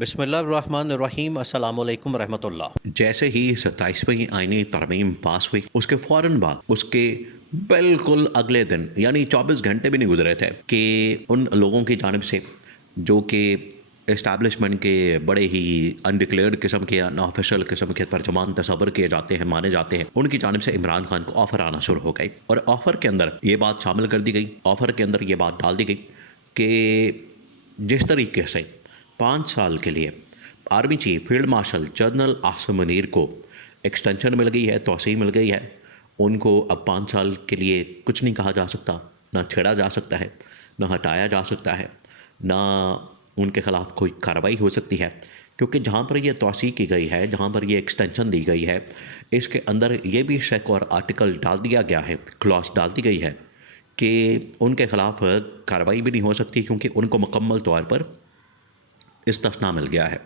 بسم اللہ الرحمن الرحیم، السلام علیکم ورحمۃ اللہ۔ جیسے ہی 27ویں آئینی ترمیم پاس ہوئی اس کے فوراً بعد اس کے بالکل اگلے دن یعنی 24 گھنٹے بھی نہیں گزرے تھے کہ ان لوگوں کی جانب سے جو کہ اسٹیبلشمنٹ کے بڑے ہی انڈکلیئرڈ قسم کے یا نا آفیشیل قسم کے ترجمان تصور کیے جاتے ہیں، مانے جاتے ہیں، ان کی جانب سے عمران خان کو آفر آنا شروع ہو گئی، اور آفر کے اندر یہ بات شامل کر دی گئی، آفر کے اندر یہ بات ڈال دی گئی کہ جس طریقے سے 5 سال کے لیے army chief field marshal general Asim Munir کو ایکسٹینشن مل گئی ہے، توسیع مل گئی ہے، ان کو اب 5 سال کے لیے کچھ نہیں کہا جا سکتا، نہ چھیڑا جا سکتا ہے، نہ ہٹایا جا سکتا ہے، نہ ان کے خلاف کوئی کارروائی ہو سکتی ہے، کیونکہ جہاں پر یہ توسیع کی گئی ہے، جہاں پر یہ ایکسٹینشن دی گئی ہے، اس کے اندر یہ بھی شیک اور آرٹیکل ڈال دیا گیا ہے، کلاس ڈال دی گئی ہے کہ ان کے خلاف کارروائی بھی نہیں ہو سکتی، کیونکہ ان کو مکمل طور پر استثناء مل گیا ہے،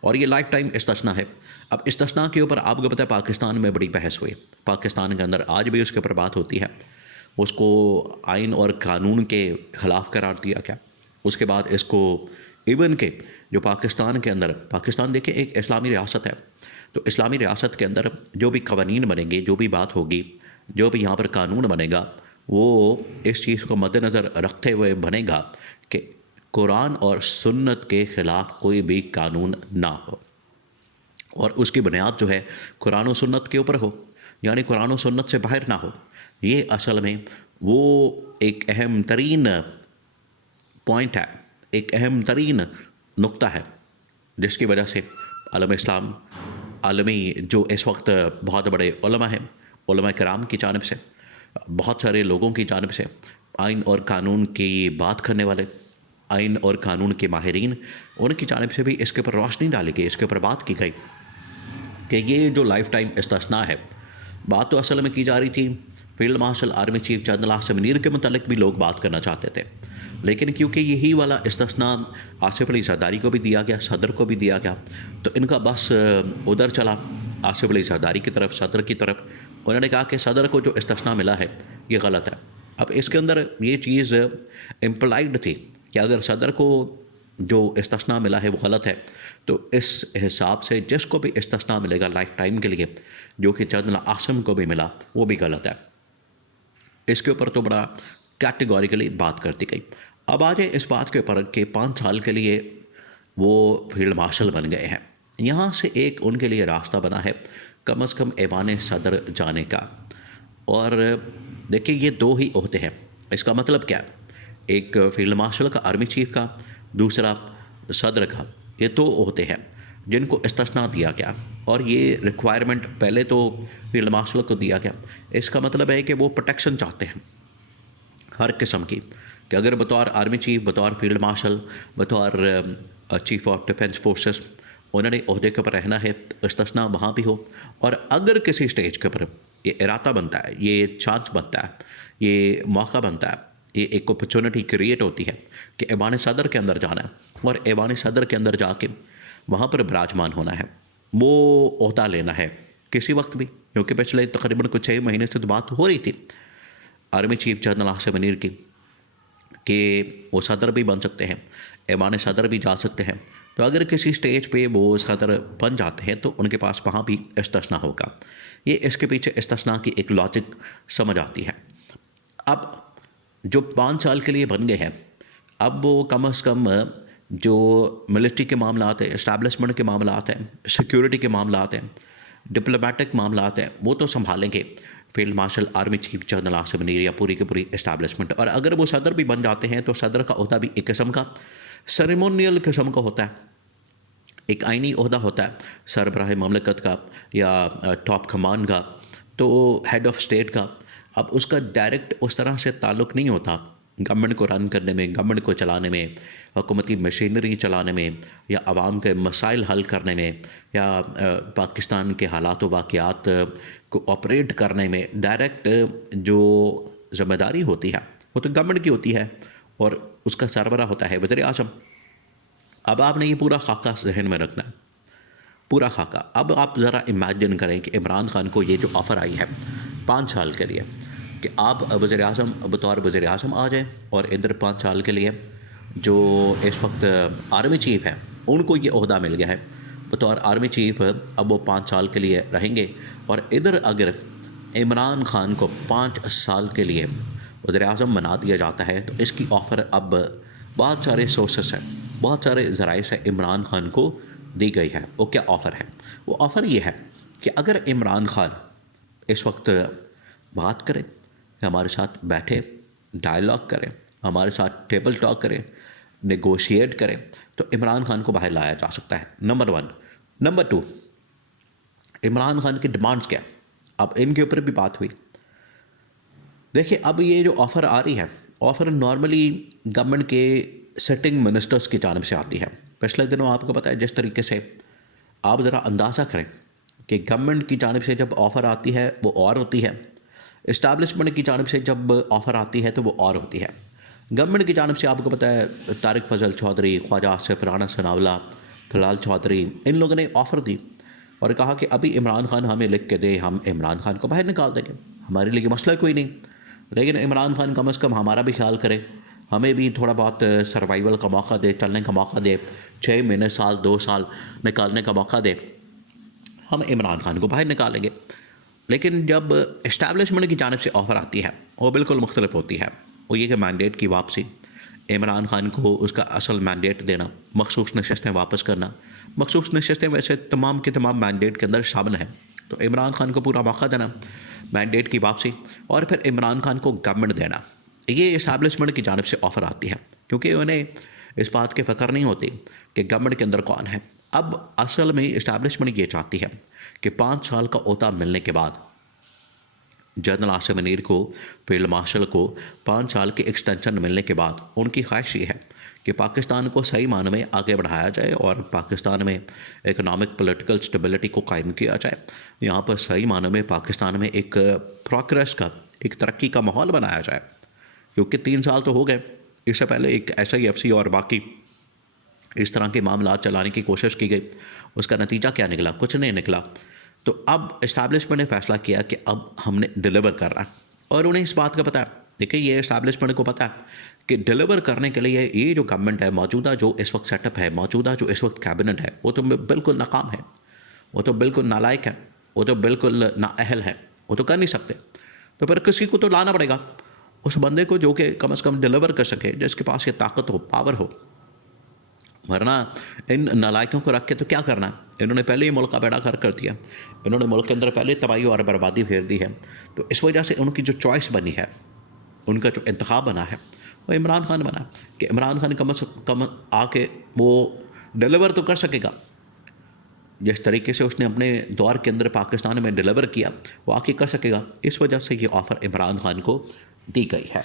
اور یہ لائف ٹائم استثناء ہے۔ اب استثناء کے اوپر آپ کو پتہ ہے پاکستان میں بڑی بحث ہوئی، پاکستان کے اندر آج بھی اس کے اوپر بات ہوتی ہے، اس کو آئین اور قانون کے خلاف قرار دیا گیا، اس کے بعد اس کو ایون کہ جو پاکستان کے اندر، پاکستان دیکھیں ایک اسلامی ریاست ہے، تو اسلامی ریاست کے اندر جو بھی قوانین بنیں گے، جو بھی بات ہوگی، جو بھی یہاں پر قانون بنے گا، وہ اس چیز کو مد نظر رکھتے ہوئے بنے گا کہ قرآن اور سنت کے خلاف کوئی بھی قانون نہ ہو، اور اس کی بنیاد جو ہے قرآن و سنت کے اوپر ہو، یعنی قرآن و سنت سے باہر نہ ہو۔ یہ اصل میں وہ ایک اہم ترین پوائنٹ ہے، ایک اہم ترین نقطہ ہے، جس کی وجہ سے عالم اسلام، عالمی جو اس وقت بہت بڑے علماء ہیں، علماء کرام کی جانب سے، بہت سارے لوگوں کی جانب سے، آئین اور قانون کی بات کرنے والے، آئین اور قانون کے ماہرین، ان کی جانب سے بھی اس کے اوپر روشنی ڈالی گئی، اس کے اوپر بات کی گئی کہ یہ جو لائف ٹائم استثناء ہے، بات تو اصل میں کی جا رہی تھی field marshal army chief general Asim Munir کے متعلق بھی لوگ بات کرنا چاہتے تھے، لیکن کیونکہ یہی والا استثناء آصف علی زرداری کو بھی دیا گیا، صدر کو بھی دیا گیا، تو ان کا بس ادھر چلا آصف علی زرداری کی طرف، صدر کی طرف۔ انہوں نے کہا کہ صدر کو جو استثناء ملا ہے یہ غلط ہے۔ اب اس کے اندر یہ چیز امپلائڈ تھی کہ اگر صدر کو جو استثناء ملا ہے وہ غلط ہے، تو اس حساب سے جس کو بھی استثناء ملے گا لائف ٹائم کے لیے، جو کہ جنرل عاصم کو بھی ملا، وہ بھی غلط ہے۔ اس کے اوپر تو بڑا کیٹیگوریکلی بات کرتی گئی۔ اب آ جائے اس بات کے اوپر کہ 5 سال کے لیے وہ فیلڈ مارشل بن گئے ہیں، یہاں سے ایک ان کے لیے راستہ بنا ہے کم از کم ایوان صدر جانے کا، اور دیکھیں یہ 2 ہی عہدے ہیں، اس کا مطلب کیا ہے؟ ایک فیلڈ مارشل کا، آرمی چیف کا، دوسرا صدر کا، یہ 2 عہدے ہیں جن کو استثناء دیا گیا، اور یہ ریکوائرمنٹ پہلے تو فیلڈ مارشل کو دیا گیا۔ اس کا مطلب ہے کہ وہ پروٹیکشن چاہتے ہیں ہر قسم کی، کہ اگر بطور آرمی چیف، بطور فیلڈ مارشل، بطور چیف آف ڈیفنس فورسز انہوں نے عہدے کے اوپر رہنا ہے، استثناء وہاں بھی ہو، اور اگر کسی سٹیج کے اوپر یہ ارادہ بنتا ہے، یہ چانس بنتا ہے، یہ موقع بنتا ہے، یہ ایک اپرچونٹی کریٹ ہوتی ہے کہ ایوان صدر کے اندر جانا ہے، اور ایوان صدر کے اندر جا کے وہاں پر براجمان ہونا ہے، وہ عہدہ لینا ہے کسی وقت بھی، کیونکہ پچھلے تقریباً کچھ 6 مہینے سے تو بات ہو رہی تھی army chief general Asim Munir کی کہ وہ صدر بھی بن سکتے ہیں، ایوان صدر بھی جا سکتے ہیں، تو اگر کسی سٹیج پہ وہ صدر بن جاتے ہیں تو ان کے پاس وہاں بھی استثناء ہوگا۔ یہ اس کے پیچھے استثناء کی ایک لاجک سمجھ آتی ہے۔ اب جو 5 سال کے لیے بن گئے ہیں، اب وہ کم از کم جو ملٹری کے معاملات ہیں، اسٹیبلشمنٹ کے معاملات ہیں، سیکیورٹی کے معاملات ہیں، ڈپلومیٹک معاملات ہیں، وہ تو سنبھالیں گے field marshal army chief general Asim Munir یا پوری کی پوری اسٹیبلشمنٹ، اور اگر وہ صدر بھی بن جاتے ہیں تو صدر کا عہدہ بھی ایک قسم کا سیریمونیل قسم کا ہوتا ہے، ایک آئینی عہدہ ہوتا ہے سربراہ مملکت کا یا ٹاپ کمان کا، تو ہیڈ آف اسٹیٹ کا۔ اب اس کا ڈائریکٹ اس طرح سے تعلق نہیں ہوتا گورنمنٹ کو رن کرنے میں، گورنمنٹ کو چلانے میں، حکومتی مشینری چلانے میں، یا عوام کے مسائل حل کرنے میں، یا پاکستان کے حالات و واقعات کو آپریٹ کرنے میں ڈائریکٹ جو ذمہ داری ہوتی ہے وہ تو گورنمنٹ کی ہوتی ہے، اور اس کا سربراہ ہوتا ہے وزیر اعظم۔ اب آپ نے یہ پورا خاکہ ذہن میں رکھنا ہے، پورا خاکہ۔ اب آپ ذرا امیجن کریں کہ عمران خان کو یہ جو آفر آئی ہے 5 سال کے لیے، کہ آپ وزیر اعظم بطور وزیر اعظم آ جائیں، اور ادھر 5 سال کے لیے جو اس وقت آرمی چیف ہے ان کو یہ عہدہ مل گیا ہے بطور آرمی چیف. اب وہ 5 سال کے لیے رہیں گے. اور ادھر اگر عمران خان کو 5 سال کے لیے وزیر اعظم بنا دیا جاتا ہے تو اس کی آفر اب بہت سارے سورسز ہیں, بہت سارے ذرائع سے عمران خان کو دی گئی ہے. وہ کیا آفر ہے؟ وہ آفر یہ ہے کہ اگر عمران خان اس وقت بات کرے, ہمارے ساتھ بیٹھے, ڈائلاگ کرے, ہمارے ساتھ ٹیبل ٹاک کرے, نیگوشیٹ کرے, تو عمران خان کو باہر لایا جا سکتا ہے. نمبر 1. نمبر 2, عمران خان کی ڈیمانڈز کیا؟ اب ان کے اوپر بھی بات ہوئی. دیکھیے اب یہ جو آفر آ رہی ہے, آفر نارملی گورنمنٹ کے سٹنگ منسٹرز کی جانب سے آتی ہے. پچھلے دنوں آپ کو پتہ ہے جس طریقے سے, آپ ذرا اندازہ کریں کہ گورنمنٹ کی جانب سے جب آفر آتی ہے وہ اور ہوتی ہے, اسٹیبلشمنٹ کی جانب سے جب آفر آتی ہے تو وہ اور ہوتی ہے. گورنمنٹ کی جانب سے آپ کو پتہ ہے طارق فضل چودھری, خواجہ آصف رانا ثناءاللہ, فلال چودھری, ان لوگوں نے آفر دی اور کہا کہ ابھی عمران خان ہمیں لکھ کے دے, ہم عمران خان کو باہر نکال دیں گے, ہمارے لیے مسئلہ کوئی نہیں. لیکن عمران خان کم از کم ہمارا بھی خیال کرے, ہمیں بھی تھوڑا بہت سروائیول کا موقع دے, چلنے کا موقع دے, 6 مہینے, سال, 2 سال نکالنے کا موقع دے, ہم عمران خان کو باہر نکالیں گے. لیکن جب اسٹیبلشمنٹ کی جانب سے آفر آتی ہے وہ بالکل مختلف ہوتی ہے. وہ یہ کہ مینڈیٹ کی واپسی, عمران خان کو اس کا اصل مینڈیٹ دینا, مخصوص نشستیں واپس کرنا. مخصوص نشستیں ویسے تمام کے تمام مینڈیٹ کے اندر شامل ہیں, تو عمران خان کو پورا موقع دینا, مینڈیٹ کی واپسی, اور پھر عمران خان کو گورنمنٹ دینا. یہ اسٹیبلشمنٹ کی جانب سے آفر آتی ہے کیونکہ انہیں اس بات کی فکر نہیں ہوتی کہ گورنمنٹ کے اندر کون ہے. اب اصل میں اسٹیبلشمنٹ یہ چاہتی ہے کہ 5 سال کا عہدہ ملنے کے بعد جنرل عاصم منیر کو, فیلڈ مارشل کو 5 سال کی ایکسٹینشن ملنے کے بعد ان کی خواہش یہ ہے کہ پاکستان کو صحیح معنی میں آگے بڑھایا جائے اور پاکستان میں اکنامک پولیٹیکل سٹیبلٹی کو قائم کیا جائے. یہاں پر صحیح معنی میں پاکستان میں ایک پروگریس کا, ایک ترقی کا ماحول بنایا جائے. کیونکہ 3 سال تو ہو گئے, اس سے پہلے ایک SIFC اور باقی اس طرح کے معاملات چلانے کی کوشش کی گئی, اس کا نتیجہ کیا نکلا؟ کچھ نہیں نکلا. تو اب اسٹیبلشمنٹ نے فیصلہ کیا کہ اب ہم نے ڈیلیور کرنا ہے, اور انہیں اس بات کا پتہ ہے. دیکھیں یہ اسٹیبلشمنٹ کو پتہ ہے کہ ڈیلیور کرنے کے لیے یہ جو گورنمنٹ ہے موجودہ, جو اس وقت سیٹ اپ ہے, موجودہ جو اس وقت کیبنٹ ہے, وہ تو بالکل ناکام ہے, وہ تو بالکل نالائق ہے, وہ تو بالکل نااہل ہے, وہ تو کر نہیں سکتے. تو پھر کسی کو تو لانا پڑے گا, اس بندے کو جو کہ کم از کم ڈیلیور کر سکے, جس کے پاس یہ طاقت ہو, پاور ہو. ورنہ ان نالائقوں کو رکھ کے تو کیا کرنا ہے؟ انہوں نے پہلے ہی ملک کا بیڑا کر دیا, انہوں نے ملک کے اندر پہلے تباہی اور بربادی پھیر دی ہے. تو اس وجہ سے ان کی جو چوائس بنی ہے, ان کا جو انتخاب بنا ہے, وہ عمران خان بنا کہ عمران خان کم از کم آ کے وہ ڈیلیور تو کر سکے گا. جس طریقے سے اس نے اپنے دور کے اندر پاکستان میں ڈیلیور کیا, وہ آ کے کر سکے گا. اس وجہ سے یہ آفر عمران خان کو دی گئی ہے.